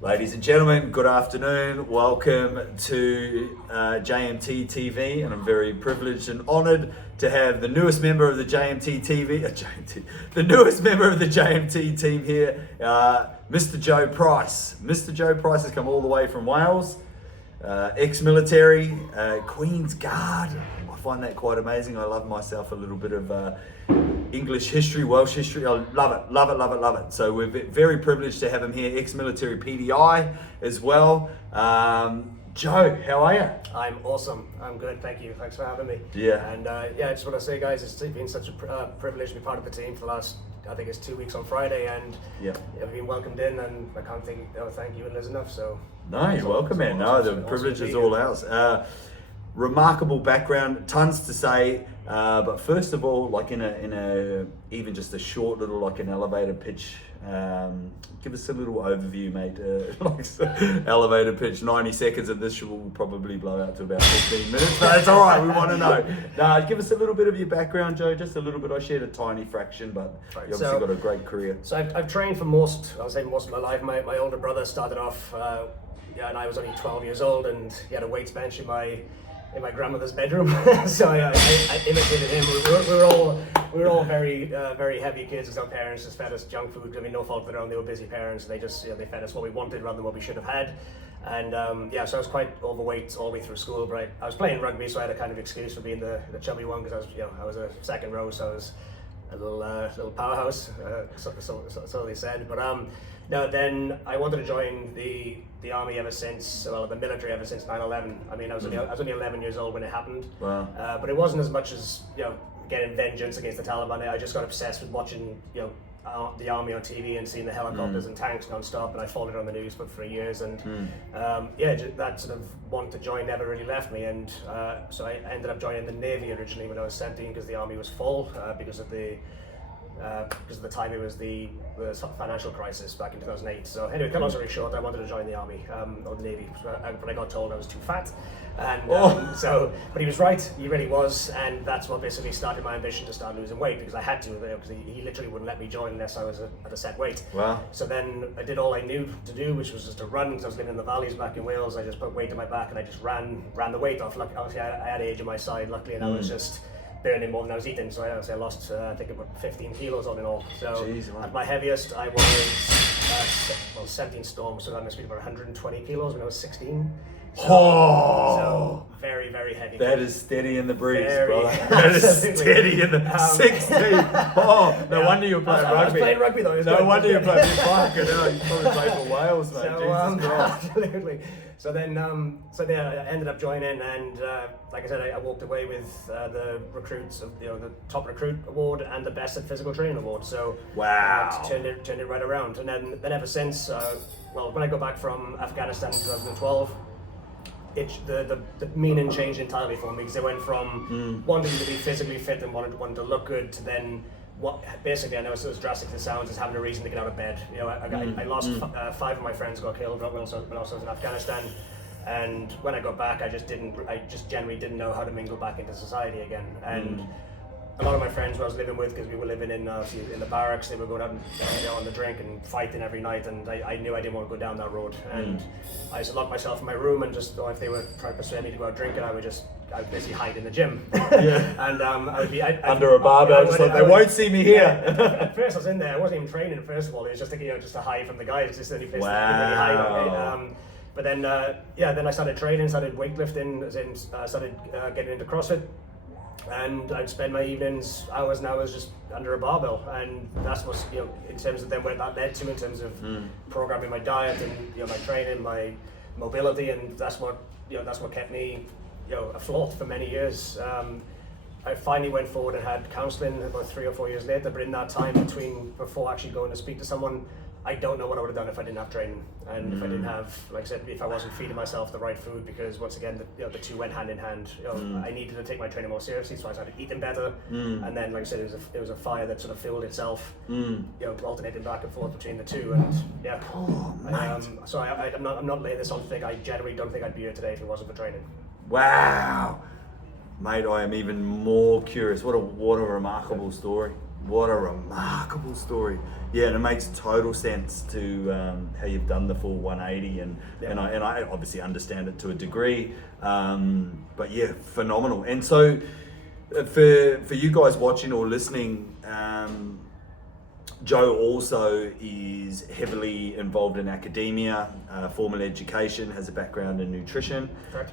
Ladies and gentlemen, good afternoon. Welcome to JMTTv, and I'm very privileged and honoured to have the newest member of the the newest member of the JMT team here, Mr. Joe Price. Mr. Joe Price has come all the way from Wales, ex-military, Queen's Guard. I find that quite amazing. I love myself a little bit of English history, Welsh history. I love it, love it, love it, love it. So we're very privileged to have him here, ex-military PDI as well. Joe, how are you? I'm awesome. I'm good, thank you. Thanks for having me. Yeah. And I just want to say, guys, it's been such a privilege to be part of the team for the last, I think it's 2 weeks on Friday, and I've been welcomed in, and I can't thank you and Liz enough. So no, you're welcome, man. No, the privilege is all ours. Remarkable background, tons to say, but first of all, like in a even just a short little like an elevator pitch, give us a little overview, mate. Elevator pitch, 90 seconds, and this will probably blow out to about 15 minutes, but it's all right, we want to know. Give us a little bit of your background, Joe, just a little bit. I shared a tiny fraction, but you obviously got a great career. So I've trained for most of my life. My older brother started off, and I was only 12 years old, and he had a weights bench in my grandmother's bedroom. So I imitated him. We were all very heavy kids, as our parents just fed us junk food. I mean, no fault of their own. They were busy parents. They just they fed us what we wanted rather than what we should have had. And so I was quite overweight all the way through school. But I was playing rugby, so I had a kind of excuse for being the chubby one, because I was a second row, so I was a little powerhouse. So they said. But then I wanted to join the army ever since, the military ever since 9/11. I mean, I was only 11 years old when it happened. Wow. But it wasn't as much as getting vengeance against the Taliban. I just got obsessed with watching the army on TV and seeing the helicopters and tanks non-stop, and I followed it on the news for 3 years, and that sort of want to join never really left me, and so I ended up joining the Navy originally when I was 17, because the army was full because of the time it was the financial crisis back in 2008. So anyway, cut long story short, I wanted to join the army or the Navy, but I got told I was too fat, and but he was right, he really was, and that's what basically started my ambition to start losing weight, because I had to, because he literally wouldn't let me join unless I was at a set weight. Wow. So then I did all I knew to do, which was just to run, because I was living in the valleys back in Wales. I just put weight on my back and I just ran the weight off. Like, obviously I had age on my side, luckily, and I was just burning more than I was eating, so I lost I think about 15 kilos all in all. So at my heaviest I was 17 stone, so that must be about 120 kilos when I was 16. So very, very heavy. That is steady in the breeze, brother. That is steady in the 16. No wonder you're playing rugby. I was playing rugby though. No wonder you're playing rugby. You probably play for Wales, mate. Jesus Christ. Absolutely. So then, I ended up joining, and like I said, I walked away with the recruits of the top recruit award and the best at physical training award. So wow, turned it right around. And then ever since, when I got back from Afghanistan in 2012. The meaning changed entirely for me, because I went from wanting to be physically fit and wanting to look good to then basically, I know it's as drastic as it sounds, is having a reason to get out of bed. I lost 5 of my friends got killed when I was in Afghanistan, and when I got back, I just generally didn't know how to mingle back into society again. And a lot of my friends who I was living with, because we were living in the barracks, they were going out and on the drink and fighting every night, and I knew I didn't want to go down that road. And I used to lock myself in my room, and just if they were trying to persuade me to go out drinking, I would basically hide in the gym. And I would be under a barbell, just like they won't see me here. At first I was in there, I wasn't even training. First of all, it was just to hide from the guys. It's just the only place that you really hide. But then then I started training, started weightlifting, started getting into CrossFit. And I'd spend my evenings, hours and hours, just under a barbell, and that's what in terms of then where that led to, in terms of programming my diet and my training, my mobility, and that's what kept me afloat for many years. I finally went forward and had counselling about 3 or 4 years later, but in that time before actually going to speak to someone, I don't know what I would have done if I didn't have training, and if I didn't have, like I said, if I wasn't feeding myself the right food, because once again, the two went hand in hand. I needed to take my training more seriously, so I started eating better, and then, like I said, it was a fire that sort of filled itself, alternating back and forth between the two, and so I'm not laying this on thick. I generally don't think I'd be here today if it wasn't for training. Wow, mate, I am even more curious. What a remarkable story. What a remarkable story. Yeah, and it makes total sense to how you've done the full 180, and I obviously understand it to a degree. But yeah, phenomenal. And so for you guys watching or listening, Joe also is heavily involved in academia, formal education, has a background in nutrition. Correct.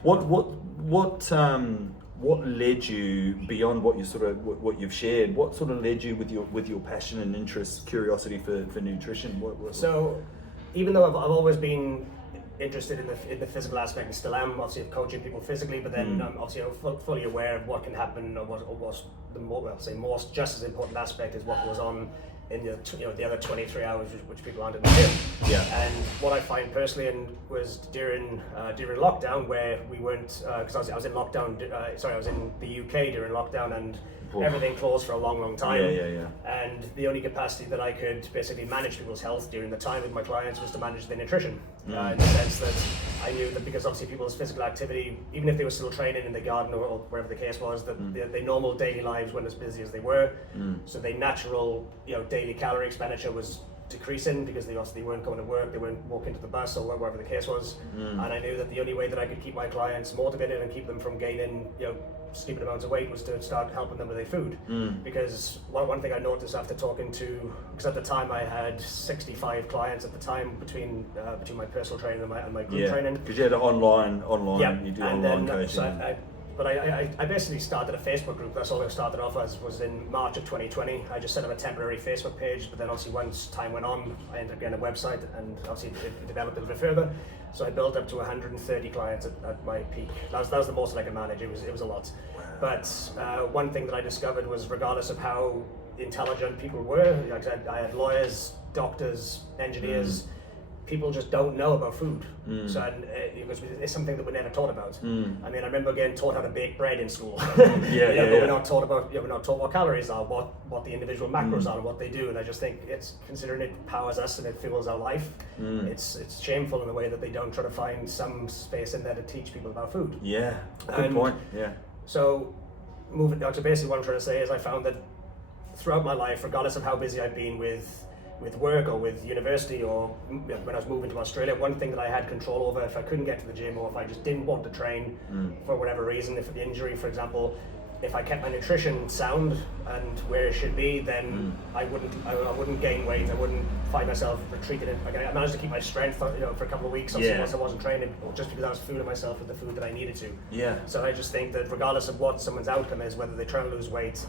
What led you beyond what you've shared? What sort of led you with your passion and interest, curiosity for nutrition? So, even though I've always been interested in the physical aspect, and still am, obviously of coaching people physically, but then obviously I'm fully aware of what can happen, or what's the most just as important aspect is what goes on in the other 23 hours which people aren't in the gym. Yeah. And what I find personally, and was during lockdown, where we weren't, because I was in lockdown. I was in the UK during lockdown, and everything closed for a long time. Yeah. And the only capacity that I could basically manage people's health during the time with my clients was to manage their nutrition. In the sense that I knew that because obviously people's physical activity, even if they were still training in the garden or wherever the case was, that their normal daily lives weren't as busy as they were. So their natural, daily calorie expenditure was decreasing because they obviously weren't going to work, they weren't walking to the bus or wherever the case was. And I knew that the only way that I could keep my clients motivated and keep them from gaining, stupid amounts of weight was to start helping them with their food. Because one thing I noticed after talking to, because at the time I had 65 clients at the time between my personal training and my group training. Because you had online, yeah. you do and online then, coaching. But I basically started a Facebook group. That's all I started off as, was in March of 2020. I just set up a temporary Facebook page, but then obviously once time went on, I ended up getting a website, and obviously it developed a little bit further. So I built up to 130 clients at my peak. That was the most I could manage. It was a lot. But one thing that I discovered was, regardless of how intelligent people were, like I had lawyers, doctors, engineers, people just don't know about food. So it's something that we're never taught about. I mean, I remember getting taught how to bake bread in school. But we're not taught about, we're not taught what calories are, what the individual macros are, and what they do. And I just think it's, considering it powers us and it fuels our life, it's shameful in the way that they don't try to find some space in there to teach people about food. Yeah, good point. Yeah. So moving on to basically what I'm trying to say is, I found that throughout my life, regardless of how busy I've been with work or with university, or when I was moving to Australia, one thing that I had control over, if I couldn't get to the gym, or if I just didn't want to train for whatever reason, if an injury, for example, if I kept my nutrition sound and where it should be, then I wouldn't gain weight. I wouldn't find myself retreating. I managed to keep my strength, for a couple of weeks. Once I wasn't training, just because I was fooling myself with the food that I needed to. Yeah. So I just think that regardless of what someone's outcome is, whether they try to lose weight,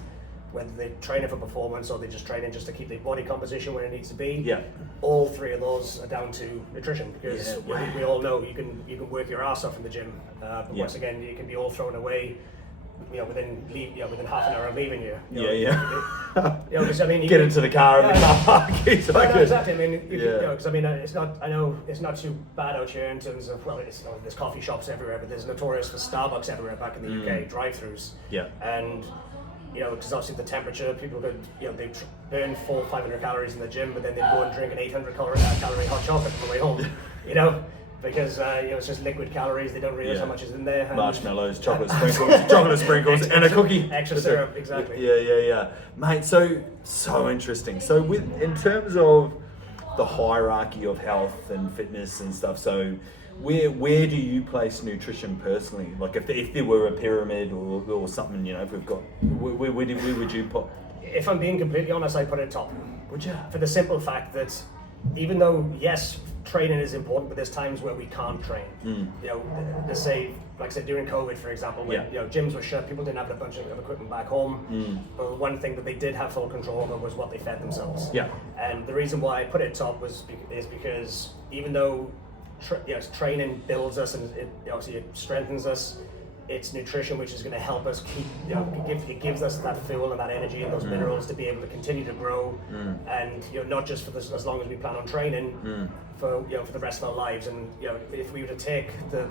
whether they're training for performance, or they're just training just to keep their body composition where it needs to be, all three of those are down to nutrition. Because we all know you can work your ass off in the gym, but once again, it can be all thrown away, within half an hour of leaving you. Because I mean, get into the car in the car park. Exactly. I mean, because I mean, it's not. I know it's not too bad out here in terms of, there's coffee shops everywhere, but there's notorious for Starbucks everywhere back in the UK, drive-throughs. Yeah. And because obviously the temperature, people could, they burn 400-500 calories in the gym, but then they go and drink an 800 calorie hot chocolate on the way home. Because it's just liquid calories. They don't realize how much is in there. Marshmallows, chocolate sprinkles, and a cookie. Extra syrup, exactly. Yeah, mate. So interesting. So in terms of the hierarchy of health and fitness and stuff, so where do you place nutrition personally? Like if there were a pyramid or something, if we've got, where would you put? If I'm being completely honest, I'd put it top. Would you? For the simple fact that even though, yes, training is important, but there's times where we can't train. Let's say, like I said, during COVID, for example, when gyms were shut, people didn't have a bunch of equipment back home. But one thing that they did have full control over was what they fed themselves. Yeah. And the reason why I put it top is because even though training builds us and it strengthens us, it's nutrition which is going to help us keep, it gives us that fuel and that energy and those minerals to be able to continue to grow, and not just for this, as long as we plan on training, for the rest of our lives. And if we were to take the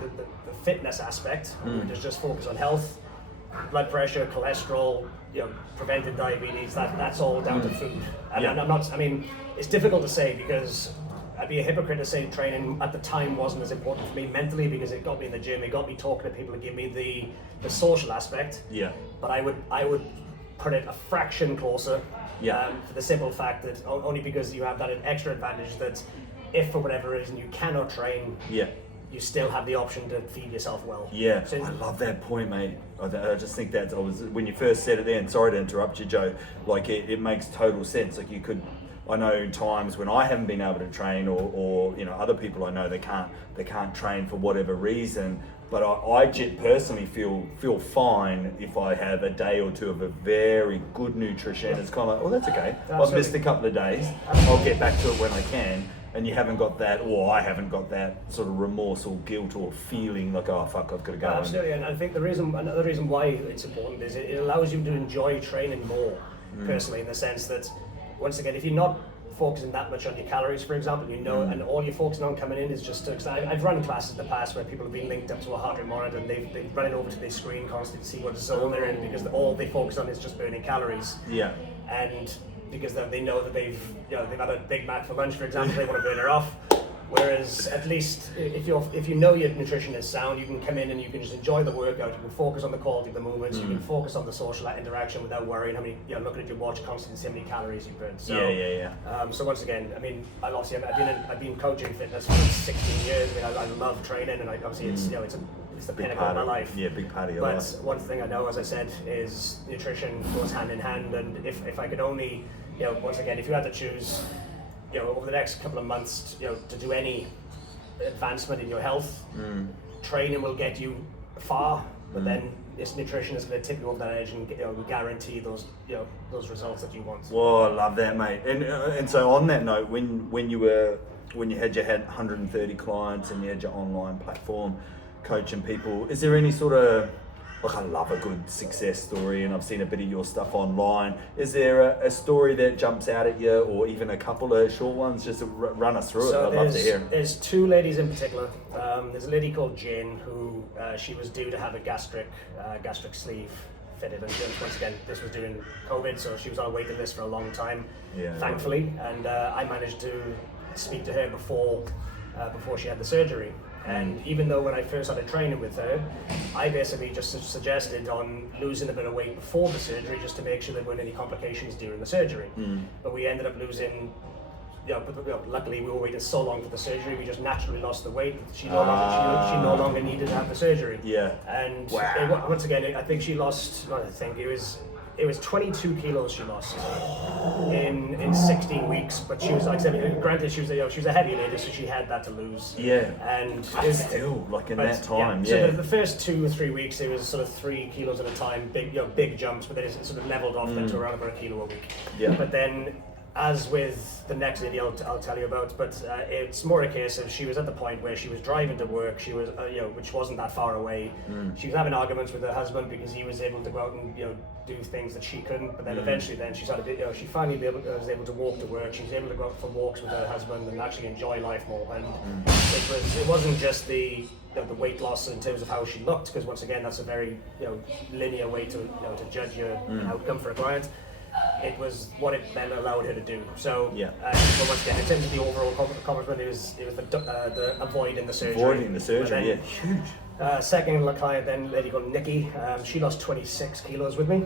fitness aspect, we would just focus on health, blood pressure, cholesterol, preventive diabetes, that's all down to food. And I'm not, I mean, it's difficult to say, because I'd be a hypocrite to say training at the time wasn't as important for me mentally, because it got me in the gym, it got me talking to people, it gave me the social aspect. Yeah. But I would put it a fraction closer. Yeah. For the simple fact that only because you have that extra advantage that if for whatever reason you cannot train, Yeah. you still have the option to feed yourself well. Yeah, So, I love that point, mate. I just think that when you first said it then, sorry to interrupt you, Joe, like it makes total sense. Like you could, I know times when I haven't been able to train or you know, other people I know they can't train for whatever reason, but I personally feel fine if I have a day or two of a very good nutrition. It's kind of like, oh, that's okay. Absolutely. I've missed a couple of days. I'll get back to it when I can. And you haven't got that, or I haven't got that sort of remorse or guilt or feeling like, oh fuck, I've got to go. Absolutely, and I think another reason why it's important is it allows you to enjoy training more, personally, in the sense that, once again, if you're not focusing that much on your calories, for example, you know, and all you're focusing on coming in is just to, cause I've run classes in the past where people have been linked up to a heart rate monitor and they've run it over to their screen constantly to see what zone they're in, because all they focus on is just burning calories. Yeah. And because they know that they've had a Big Mac for lunch, for example, they want to burn it off. Whereas at least if you know your nutrition is sound, you can come in and you can just enjoy the workout. You can focus on the quality of the movements. You can focus on the social interaction without worrying how many, looking at your watch constantly, see how many calories you burn. So, so once again, I mean, I've been coaching fitness for 16 years. I mean, I love training, and obviously it's the pinnacle of my life. Yeah, big part of your life. But one thing I know, as I said, is nutrition goes hand in hand. And if I could only, once again, if you had to choose, over the next couple of months, to do any advancement in your health, training will get you far, but then this nutrition is going to tip you over that edge and guarantee those results that you want. Well, I love that, mate. And so on that note, when you had 130 clients and you had your online platform coaching people, is there any sort of, like, I love a good success story, and I've seen a bit of your stuff online. Is there a story that jumps out at you, or even a couple of short ones? Just to run us through it. I'd love to hear. There's two ladies in particular. There's a lady called Jane who she was due to have a gastric sleeve fitted, and once again, this was during COVID, so she was on a waiting list for a long time, thankfully. And I managed to speak to her before she had the surgery. And even though when I first started training with her, I basically just suggested on losing a bit of weight before the surgery, just to make sure there weren't any complications during the surgery. But we ended up losing, luckily we were waiting so long for the surgery, we just naturally lost the weight. She no longer needed to have the surgery. Yeah. And once again, I think she lost, it was 22 kilos she lost in 16 weeks, but she was, like I said, granted she was a heavy lady, so she had that to lose. Yeah. And still, like in that time, So the first 2 or 3 weeks, it was sort of 3 kilos at a time, big jumps, but then it sort of leveled off then to around about a kilo a week. Yeah. But then, as with the next video I'll tell you about, but it's more a case of she was at the point where she was driving to work, she was, which wasn't that far away. She was having arguments with her husband because he was able to go out and, do things that she couldn't, but then eventually then she started, she finally was able to walk to work, she was able to go out for walks with her husband and actually enjoy life more. And it wasn't just the weight loss in terms of how she looked, because once again, that's a very, linear way to judge your outcome for a client. It was what it then allowed her to do. So, but once again, in terms of the overall accomplishment, it was the avoiding the surgery. Avoiding the surgery, huge. Second client, then, a lady called Nikki. She lost 26 kilos with me,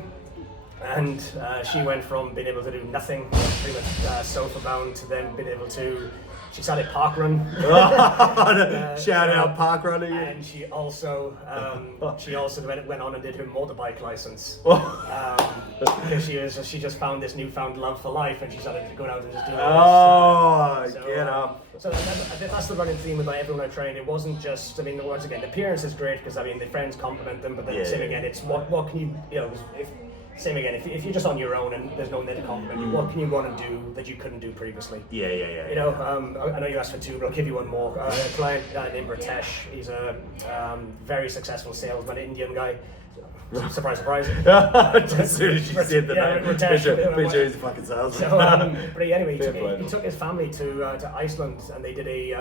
and she went from being able to do nothing, pretty much sofa bound, to then being able to. She started park run. Shout out park running. And she also went on and did her motorbike license. Because she just found this newfound love for life, and she started to go out and just do it. Get up. So that's the running theme with everyone I trained. It wasn't just, once again, the appearance is great because the friends compliment them, but then same again, it's what can you, same again, if you're just on your own and there's no one there to compliment you, what can you go on and do that you couldn't do previously? I know you asked for two, but I'll give you one more. A client named Ritesh, he's a very successful salesman, Indian guy. Surprise, surprise. As soon as you said the name, Ritesh is a fucking salesman. So, but anyway, he took his family to Iceland, and they did he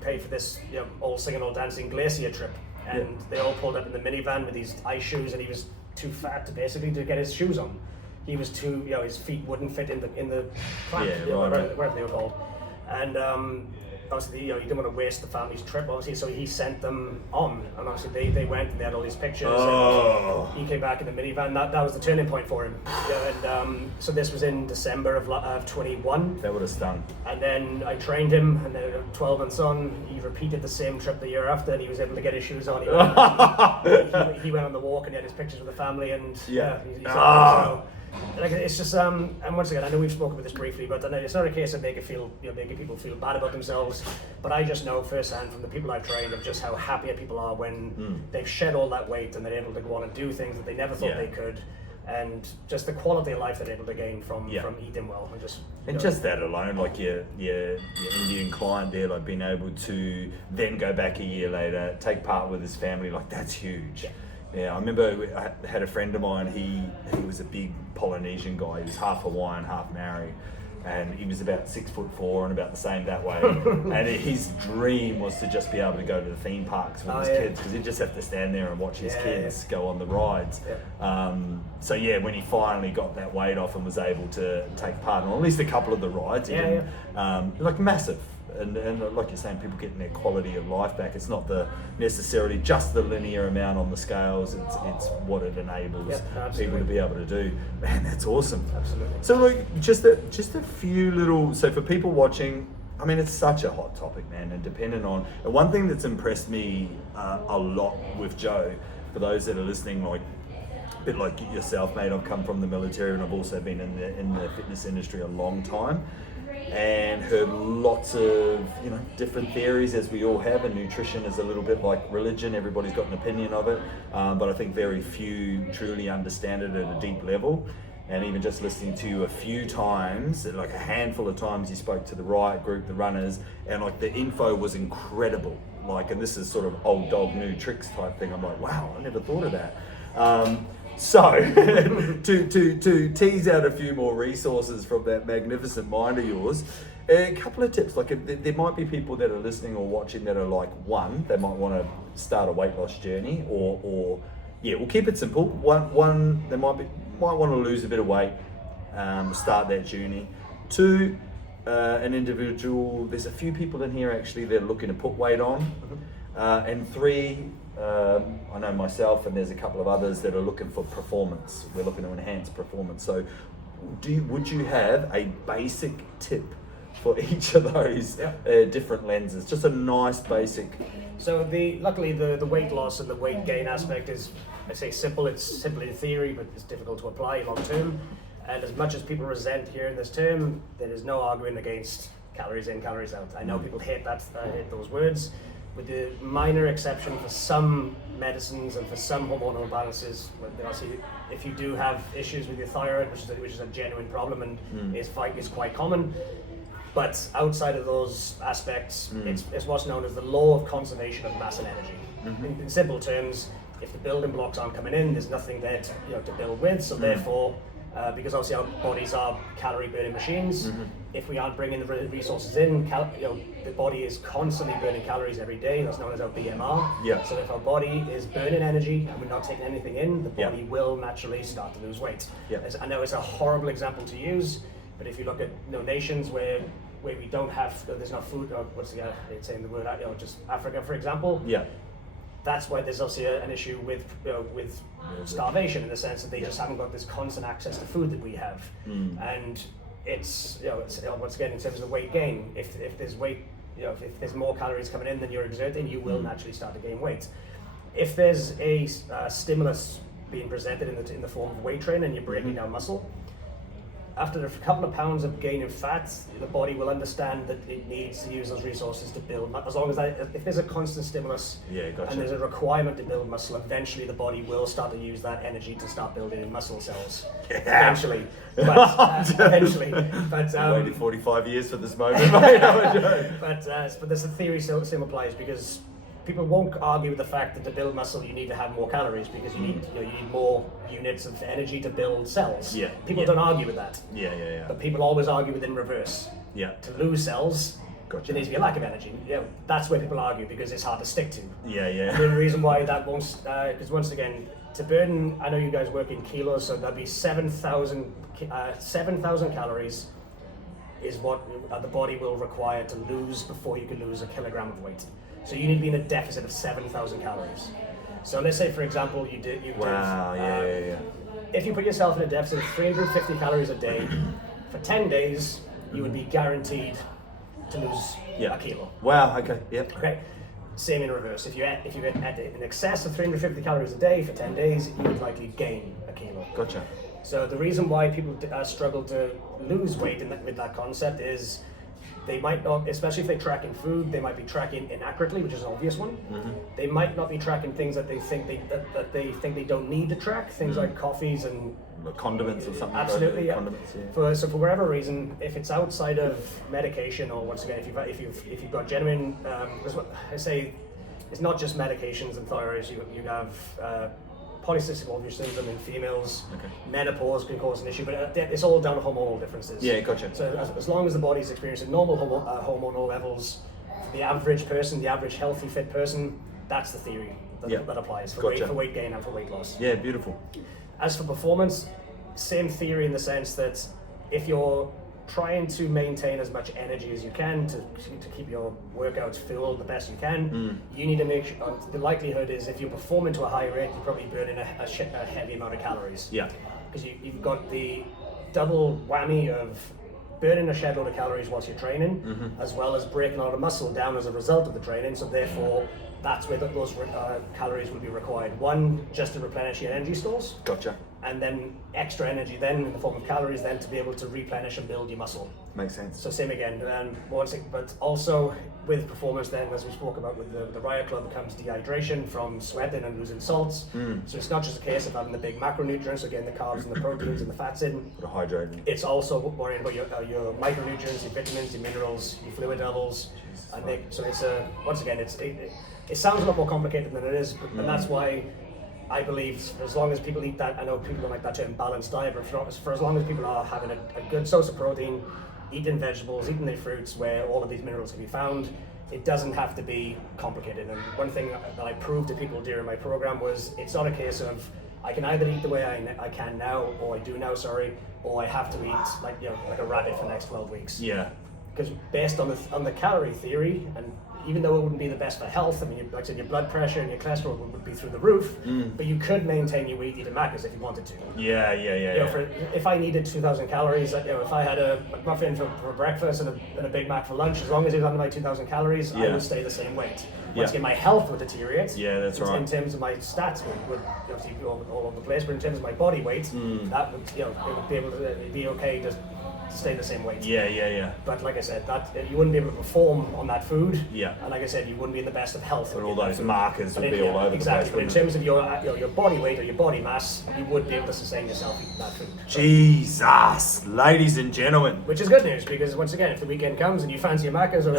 paid for this all singing, all dancing glacier trip, and they all pulled up in the minivan with these ice shoes, and he was too fat to get his shoes on. He was too, his feet wouldn't fit in the clamp, whatever they were called. And obviously, you didn't want to waste the family's trip, obviously, so he sent them on, and obviously they went and they had all these pictures. Oh. And he came back in the minivan. That was the turning point for him. And so this was in December of 21. That would have stung. And then I trained him, and then 12 months on, he repeated the same trip the year after, and he was able to get his shoes on. He went on the walk and he had his pictures with the family, and so, like, it's just and once again, I know we've spoken about this briefly, but I know it's not a case of making people feel bad about themselves, but I just know firsthand from the people I've trained of just how happy people are when they've shed all that weight and they're able to go on and do things that they never thought they could, and just the quality of life they're able to gain from eating well, and just that alone, like your Indian client there, like being able to then go back a year later, take part with his family, like that's huge. Yeah, I remember I had a friend of mine, he was a big Polynesian guy, he was half Hawaiian, half Maori, and he was about 6'4" and about the same that way. And his dream was to just be able to go to the theme parks with his kids, because he'd just have to stand there and watch his kids go on the rides. So when he finally got that weight off and was able to take part in at least a couple of the rides, like massive. And like you're saying, people getting their quality of life back. It's not necessarily just the linear amount on the scales. It's what it enables people to be able to do. Man, that's awesome. Absolutely. So like just a few little. So for people watching, I mean, it's such a hot topic, man. And depending on, and one thing that's impressed me a lot with Joe, for those that are listening, like a bit like yourself, mate. I've come from the military, and I've also been in the fitness industry a long time, and heard lots of different theories, as we all have, and nutrition is a little bit like religion. Everybody's got an opinion of it, but I think very few truly understand it at a deep level. And even just listening to you a few times, like a handful of times, you spoke to the riot group, the runners, and like the info was incredible. Like, and this is sort of old dog new tricks type thing. I'm like, wow, I never thought of that. So to tease out a few more resources from that magnificent mind of yours, a couple of tips. Like, there might be people that are listening or watching that are like, one, they might want to start a weight loss journey, or we'll keep it simple. One, they might want to lose a bit of weight, start that journey. Two, an individual. There's a few people in here actually that are looking to put weight on, and three. I know myself, and there's a couple of others that are looking for performance. We're looking to enhance performance. So would you have a basic tip for each of those different lenses? Just a nice basic. So luckily the weight loss and the weight gain aspect is, I say, simple. It's simple in theory, but it's difficult to apply long term. And as much as people resent hearing this term, there is no arguing against calories in, calories out. I know people hate those words, with the minor exception for some medicines and for some hormonal imbalances. Obviously, if you do have issues with your thyroid, which is a genuine problem and is quite common, but outside of those aspects, it's what's known as the law of conservation of mass and energy. In simple terms, if the building blocks aren't coming in, there's nothing there to build with. So therefore, because obviously our bodies are calorie burning machines, if we aren't bringing the resources in, the body is constantly burning calories every day. That's known as our BMR. So if our body is burning energy and we're not taking anything in, the body will naturally start to lose weight. I know it's a horrible example to use, but if you look at nations where we don't have, there's no food, or it's saying the word, just Africa, for example. That's why there's also an issue with starvation, in the sense that they just haven't got this constant access to food that we have. And it's once again, in terms of the weight gain, if there's weight, if there's more calories coming in than you're exerting, you will naturally start to gain weight. If there's a stimulus being presented in the form of weight training and you're breaking down muscle, after a couple of pounds of gain in fat, the body will understand that it needs to use those resources to build. As long as if there's a constant stimulus and there's a requirement to build muscle, eventually the body will start to use that energy to start building muscle cells. Eventually, but I waited 45 years for this moment. but there's a theory still applies, because people won't argue with the fact that to build muscle you need to have more calories, because you need more units of energy to build cells. People don't argue with that. But people always argue with in reverse. To lose cells, there needs to be a lack of energy. That's where people argue, because it's hard to stick to. And the reason why that won't, because once again, to burn, I know you guys work in kilos, so that'd be 7,000 calories is what the body will require to lose before you can lose a kilogram of weight. So you need to be in a deficit of 7,000 calories. So let's say, for example, if you put yourself in a deficit of 350 calories a day for 10 days, you would be guaranteed to lose a kilo. Wow. Okay. Yep. Okay. Same in reverse. If you ate in excess of 350 calories a day for 10 days, you would likely gain a kilo. Gotcha. So the reason why people struggle to lose weight with that concept is they might not, especially if they're tracking food, they might be tracking inaccurately, which is an obvious one. Mm-hmm. They might not be tracking things that they think they don't need to track, things like coffees and condiments or something. Absolutely, yeah. Condiments, yeah. So for whatever reason, if it's outside of medication, or once again, if you've got genuine, I say, it's not just medications and thyroids. You have polycystic ovarian syndrome in females. Okay. Menopause can cause an issue, but it's all down to hormonal differences. Yeah, gotcha. So as long as the body's experiencing normal hormonal levels, the average person, the average healthy fit person, that's the theory that applies for weight gain and for weight loss. Yeah, beautiful. As for performance, same theory in the sense that if you're trying to maintain as much energy as you can to keep your workouts fueled the best you can, you need to make sure, the likelihood is if you're performing to a high rate, you're probably burning a heavy amount of calories. Yeah. Because you've got the double whammy of burning a shed load of calories whilst you're training, as well as breaking a lot of muscle down as a result of the training, so therefore that's where those calories will be required. One, just to replenish your energy stores. Gotcha. And then extra energy then in the form of calories then to be able to replenish and build your muscle. Makes sense. So same again, but also with performance then, as we spoke about with the Riot Club, comes dehydration from sweating and losing salts. So it's not just a case of having the big macronutrients, again the carbs and the proteins and the fats in. The hydrating. It's also worrying about your micronutrients, your vitamins, your minerals, your fluid levels. So it's once again, it sounds a lot more complicated than it is, and that's why I believe as long as people eat that, I know people don't like that term balanced diet, but for as long as people are having a good source of protein, eating vegetables, eating their fruits where all of these minerals can be found, it doesn't have to be complicated. And one thing that I proved to people during my program was it's not a case of I can either eat the way I can now, or I do now, or I have to eat like a rabbit for the next 12 weeks. Yeah. Because based on the calorie theory, and even though it wouldn't be the best for health, I mean, like I said, your blood pressure and your cholesterol would be through the roof, but you could maintain your weight eating macros if you wanted to. Yeah. If I needed 2,000 calories, if I had a muffin for breakfast and a Big Mac for lunch, as long as it was under my 2,000 calories, I would stay the same weight. Once again, my health would deteriorate. Yeah, that's right. In terms of my stats would obviously be all over the place, but in terms of my body weight, that would it would be able to be okay to stay the same weight. Yeah. But like I said, that you wouldn't be able to perform on that food. Yeah. And like I said, you wouldn't be in the best of health. But all those markers would be all over the place. Exactly. But in terms of your body weight or your body mass, you would be able to sustain yourself eating that food. Jesus, ladies and gentlemen. Which is good news, because once again, if the weekend comes and you fancy your macros or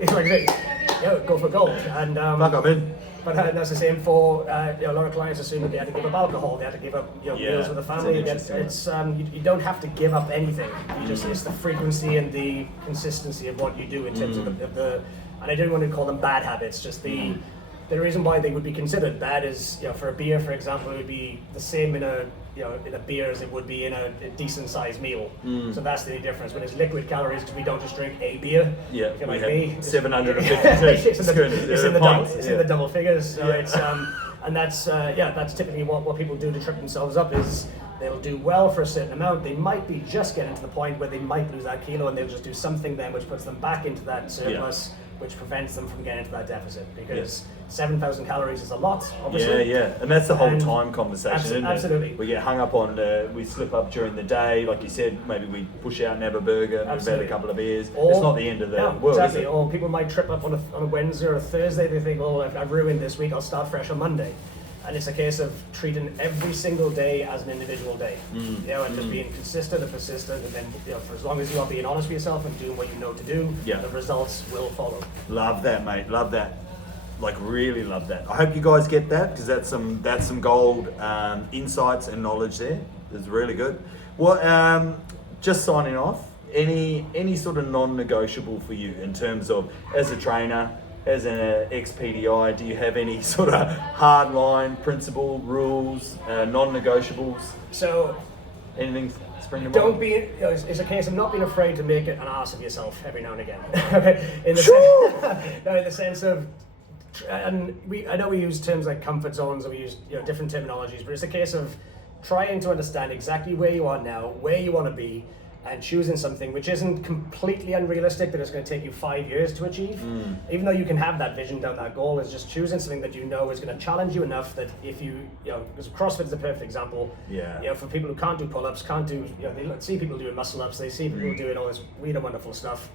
it's like I say, go for gold. And Fuck, I'm in. But that's the same for a lot of clients assume that they had to give up alcohol, they had to give up meals with the family. It's you don't have to give up anything. You just it's the frequency and the consistency of what you do in terms of the and I don't want to call them bad habits. Just the reason why they would be considered bad is for a beer, for example, it would be the same in a beer as it would be in a decent sized meal. So that's the difference. When it's liquid calories, because we don't just drink a beer. Yeah, if you're we like me, 752. it's in the double figures. So it's and that's typically what people do to trip themselves up is they'll do well for a certain amount. They might be just getting to the point where they might lose that kilo, and they'll just do something then which puts them back into that surplus. Which prevents them from getting into that deficit, because 7,000 calories is a lot, obviously. Yeah, and that's the whole time conversation, isn't it? Absolutely. We get hung up on, we slip up during the day, like you said, maybe we push out and have a burger, and we've had a couple of beers. It's not the end of the world, exactly. is it? Or people might trip up on a Wednesday or a Thursday, they think, I've ruined this week, I'll start fresh on Monday. And it's a case of treating every single day as an individual day, and just being consistent and persistent, and then for as long as you are being honest with yourself and doing what you know to do, the results will follow. Love that, mate. Love that. Like, really love that. I hope you guys get that, because that's some gold insights and knowledge there. It's really good. Well, just signing off. Any sort of non-negotiable for you in terms of as a trainer? As an ex-PDI, do you have any sort of hard line principle, rules, non-negotiables? So, anything? Spring to Don't mind. be, it's a case of not being afraid to make it an arse of yourself every now and again. in the sense of, and I know we use terms like comfort zones and we use different terminologies, but it's a case of trying to understand exactly where you are now, where you want to be, and choosing something which isn't completely unrealistic, that it's going to take you 5 years to achieve. Even though you can have that vision down that goal, is just choosing something that is going to challenge you enough that if because CrossFit is a perfect example. Yeah. For people who can't do pull-ups, can't do, they see people doing muscle-ups, they see people doing all this weird and wonderful stuff.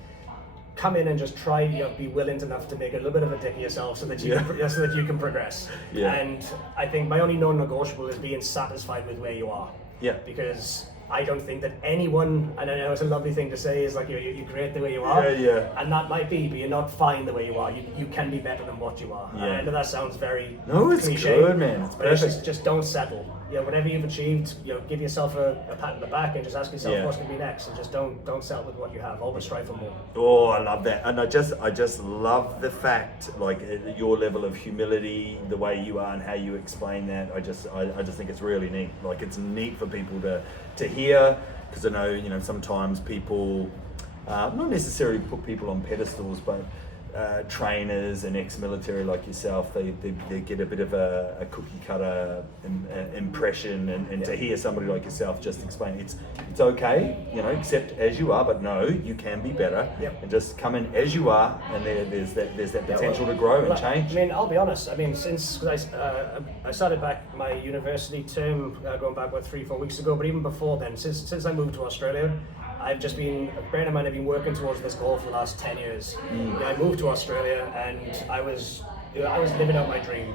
Come in and just try, be willing enough to make a little bit of a dick of yourself so that you can progress. Yeah. And I think my only non-negotiable is being satisfied with where you are. Yeah. Because I don't think that anyone, and I know it's a lovely thing to say, is like you're great the way you are. Yeah. And that might be, but you're not fine the way you are. You can be better than what you are. Yeah. I know that sounds very No, it's cliche, good, man. It's but it's perfect. just don't settle. Whatever you've achieved, give yourself a pat on the back and just ask yourself what's going to be next, and just don't settle with what you have. Always strive for more. Oh, I love that, and I just love the fact, like your level of humility, the way you are, and how you explain that. I just think it's really neat. Like, it's neat for people to hear, because I know sometimes people not necessarily put people on pedestals, but trainers and ex-military like yourself, they get a bit of a cookie cutter impression, and to hear somebody like yourself just explain it's okay, accept as you are, but no, you can be better. Yep. And just come in as you are, and there's that potential to grow and change. I mean, I'll be honest. I mean, since I started back my university term, going back 3-4 weeks ago, but even before then, since I moved to Australia, I've just been, bearing in mind, I've been working towards this goal for the last 10 years. I moved to Australia and I was living out my dream.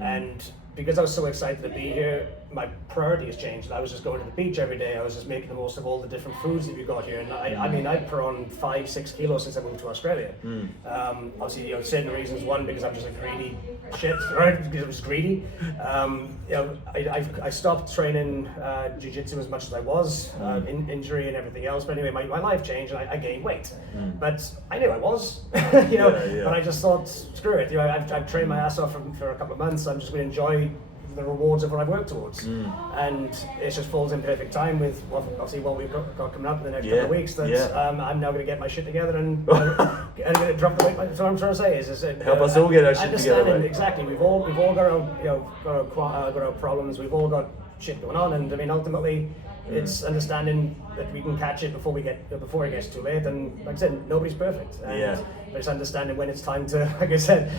And because I was so excited to be here, my priorities changed. I was just going to the beach every day. I was just making the most of all the different foods that we got here. And I've put on 5-6 kilos since I moved to Australia. Obviously, certain reasons. One, because I'm just a greedy shit, right? Because I was greedy. I stopped training jiu-jitsu as much as I was, injury and everything else. But anyway, my life changed and I gained weight. But I knew I was, but I just thought, screw it. I've trained my ass off for a couple of months. I'm just going to enjoy the rewards of what I've worked towards, and it just falls in perfect time with obviously what we've got coming up in the next couple of weeks. That I'm now going to get my shit together and going to drop the weight. That's what I'm trying to say is help us all get our shit together. Right? Exactly, we've all got our problems. We've all got shit going on, and I mean ultimately it's understanding that we can catch it before it gets too late. And like I said, nobody's perfect. And but it's understanding when it's time to, like I said,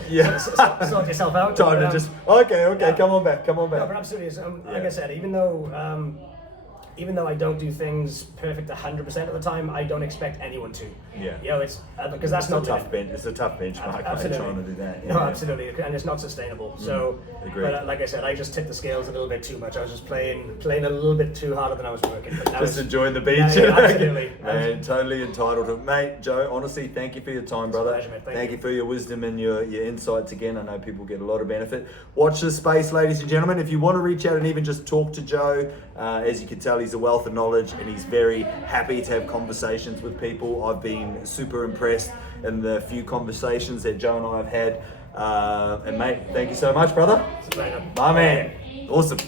sort yourself out. Time to just come on back. No, but absolutely, like I said, even though I don't do things perfect 100% of the time, I don't expect anyone to. It's because that's not tough. It's a tough benchmark. Absolutely. Trying to do that. No, absolutely, and it's not sustainable. So, agreed. But like I said, I just tipped the scales a little bit too much. I was just playing a little bit too harder than I was working. But just enjoying the beach. Absolutely. Man, totally entitled to it. Mate, Joe, honestly, thank you for your time, brother. It's a pleasure, mate. Thank you for your wisdom and your insights again. I know people get a lot of benefit. Watch this space, ladies and gentlemen. If you want to reach out and even just talk to Joe, as you can tell, he's a wealth of knowledge and he's very happy to have conversations with people. I've been super impressed in the few conversations that Joe and I have had. And mate, thank you so much, brother. It's a pleasure. My man. Awesome.